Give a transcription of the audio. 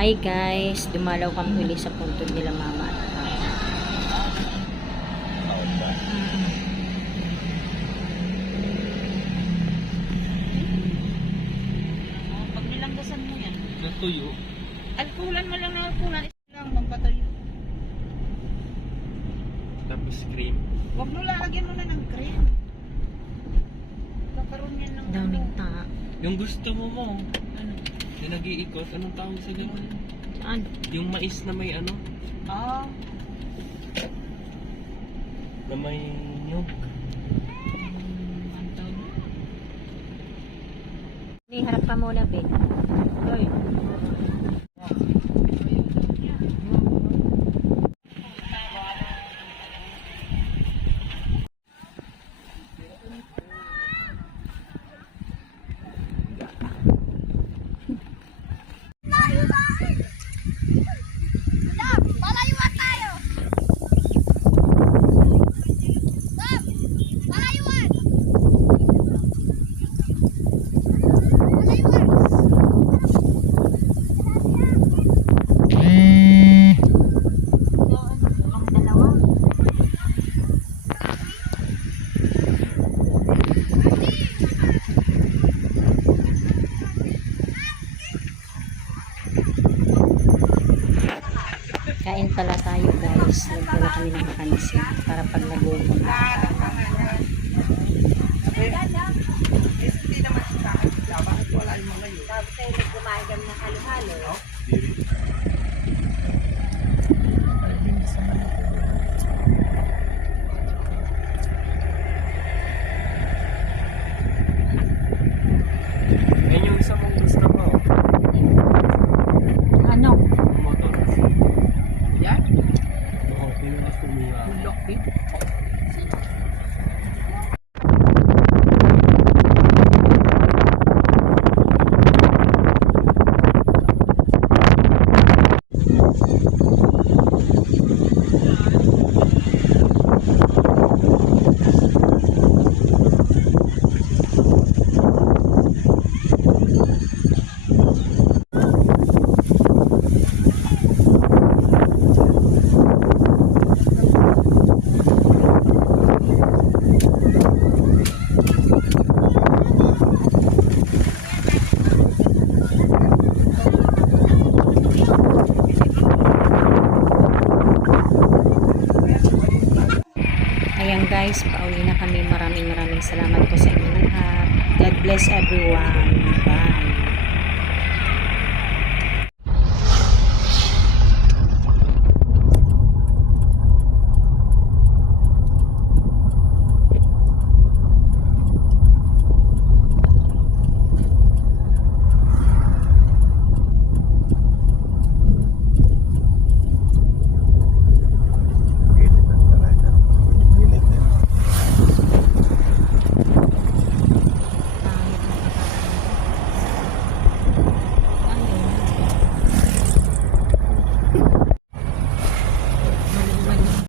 Hi guys, dumalaw kami uli sa punto nila mama at papa. Pag nilanggasan mo yan, natuyo. alkulan mo lang ng alkulan, isa lang magpatay. Tapos cream. Huwag mo lalagyan mo na ng cream. Kakaroon yan ng downing ta. Yung gusto mo mo. Ano? Yung nag-iikot. Anong tawag sa ganyan? Saan? Yung mais na may ano? Ah. Na may nyug. Ni harap ka muna, Ben. Hoy. Kain pala tayo guys. Nagdala kami ng pansin para pag nagutom. Yan yung isa mong gusto mo. Ano? Motor. Yan? Oo, yung gusto mo yan. Lockpick? Ayan guys, pauwi na kami. Maraming salamat po sa inyo lahat. God bless everyone. Bye.